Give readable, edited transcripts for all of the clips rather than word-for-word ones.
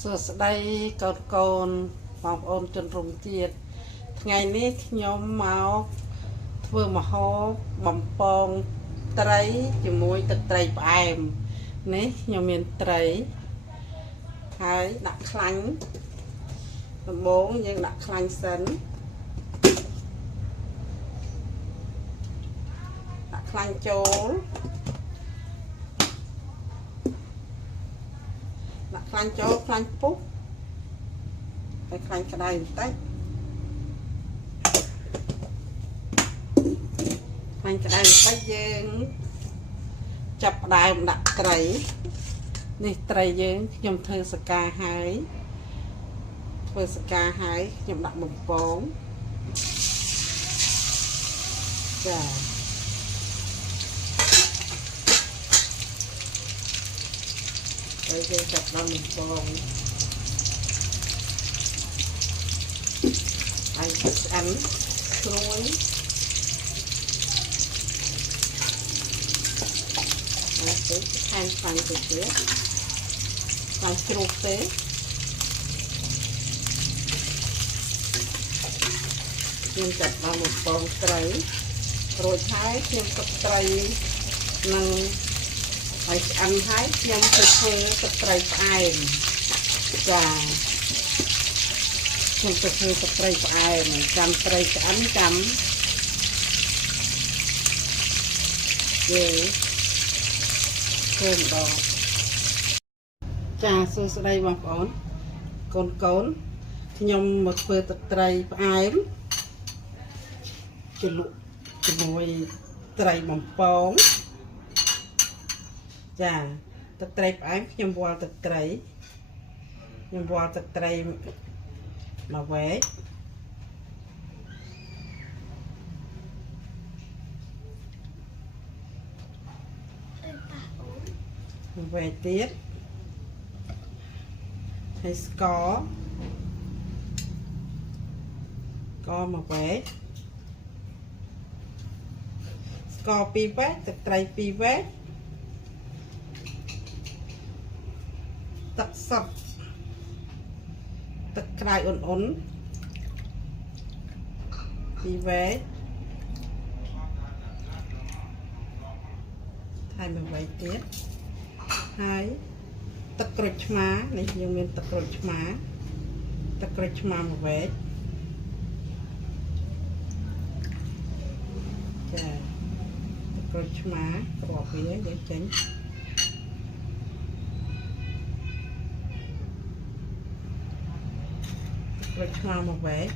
សួស្តីកូនកូនបងប្អូនជនរួមជាតិថ្ងៃនេះខ្ញុំមកធ្វើម្ហូបបំពងត្រីជាមួយទឹកត្រីផ្អែមនេះខ្ញុំមានត្រីហើយដាក់ខ្លាញ់ដំបូងយើងដាក់ខ្លាញ់សិនដាក់ខ្លាញ់ចូលដាក់ខ្លាញ់ចូលខ្លាញ់ពុះហើយខ្លាញ់ក្តៅបន្តិចខ្លាញ់ក្តៅបន្តិចយើងចាប់ផ្ដើមដាក់ត្រីនេះត្រីយើងខ្ញុំធ្វើសកាហើយខ្ញុំដាក់បំពងចាហើយយើងចាប់ដល់បំពងហើយឆ្អិនស្រួយហើយទៅថែមខ្លាញ់ទៅទៀតខ្លាញ់ជ្រូកទេខ្ញុំចាប់ដល់បំពងត្រីរួចហើយខ្ញុំទុកត្រីនឹងហើយឆ្អិនហើយខ្ញុំទៅធ្វើទឹកត្រីផ្អែមចាខ្ញុំទៅធ្វើទឹកត្រីផ្អែមចាំត្រីឆ្អិនចាំយើងធ្វើម្ដងចាសួស្តីបងប្អូនកូនកូនខ្ញុំមកធ្វើទឹកត្រីផ្អែមជ្រលក់ជាមួយត្រីបំពងចាទឹកត្រីផ្អែមខ្ញុំវាល់ទឹកត្រីមកវែកទៀតហើយស្ករមកវែកស្ករ2វែកទឹកត្រី2វែកទឹកសុទ្ធទឹកក្តៅអ៊ុន2វែកហើយមកវែកទៀតហើយទឹកក្រូចឆ្មានេះយើងមានទឹកក្រូចឆ្មាមកវែកចាទឹកក្រូចឆ្មាគ្រាប់វាយើងចេញក្រូចឆ្មាមកវែក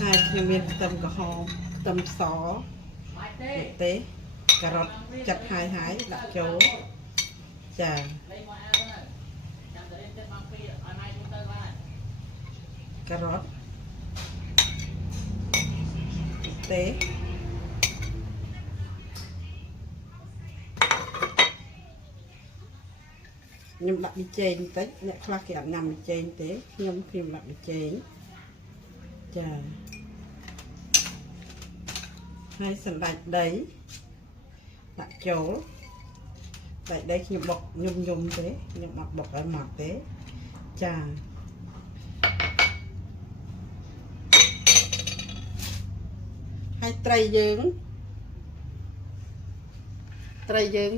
ហើយខ្ញុំមានខ្ទឹមក្រហមខ្ទឹមសទេការ៉ុតចាត់ហើយដាក់ចូលចាការ៉ុតទេខ្ញុំដាក់ប៊ីចេងបន្តិចអ្នកខ្លះគេអត់ញ៉ាំប៊ីចេងទេខ្ញុំដាក់ប៊ីចេងចាហើយសណ្តែកដីដាក់ចូលតែដីខ្ញុំបុកញុំទេខ្ញុំអត់បុកឲ្យម៉ត់ទេចាហើយត្រីយើង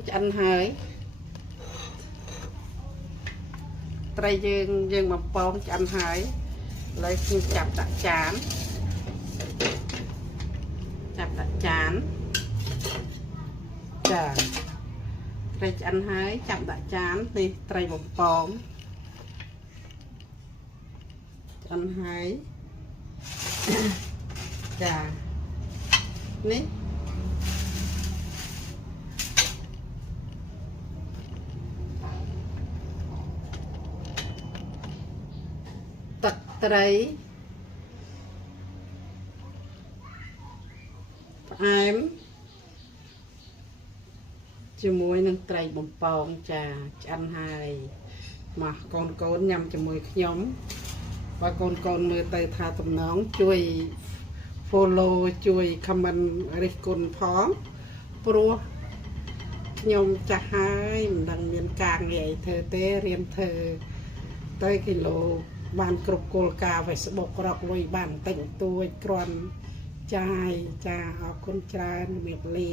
ឆ្អិនហើយត្រីយើងបំពងឆ្អិនហើយឥឡូវខ្ញុំចាប់ដាក់ចានចាត្រីឆ្អិនហើយចាប់ដាក់ចាននេះត្រីបំពងឆ្អិនហើយចានេះទឹកត្រីផ្អែមជាមួយនឹងត្រីបំពងចាឆ្អិនហើយមកកូនញ៉ាំជាមួយខ្ញុំបើកូនមើលទៅថាតំណងជួយ follow ជួយ comment រិះគន់ផងព្រោះ ខ្ញុំចាស់ហើយមិនដឹងមានការ វាយเธอទេរៀនเธอទៅគីឡូបានគ្រប់គោលការណ៍ Facebook រកលុយបានតិចតួចគ្រាន់ចាយចាអរគុណច្រើនជំរាបលា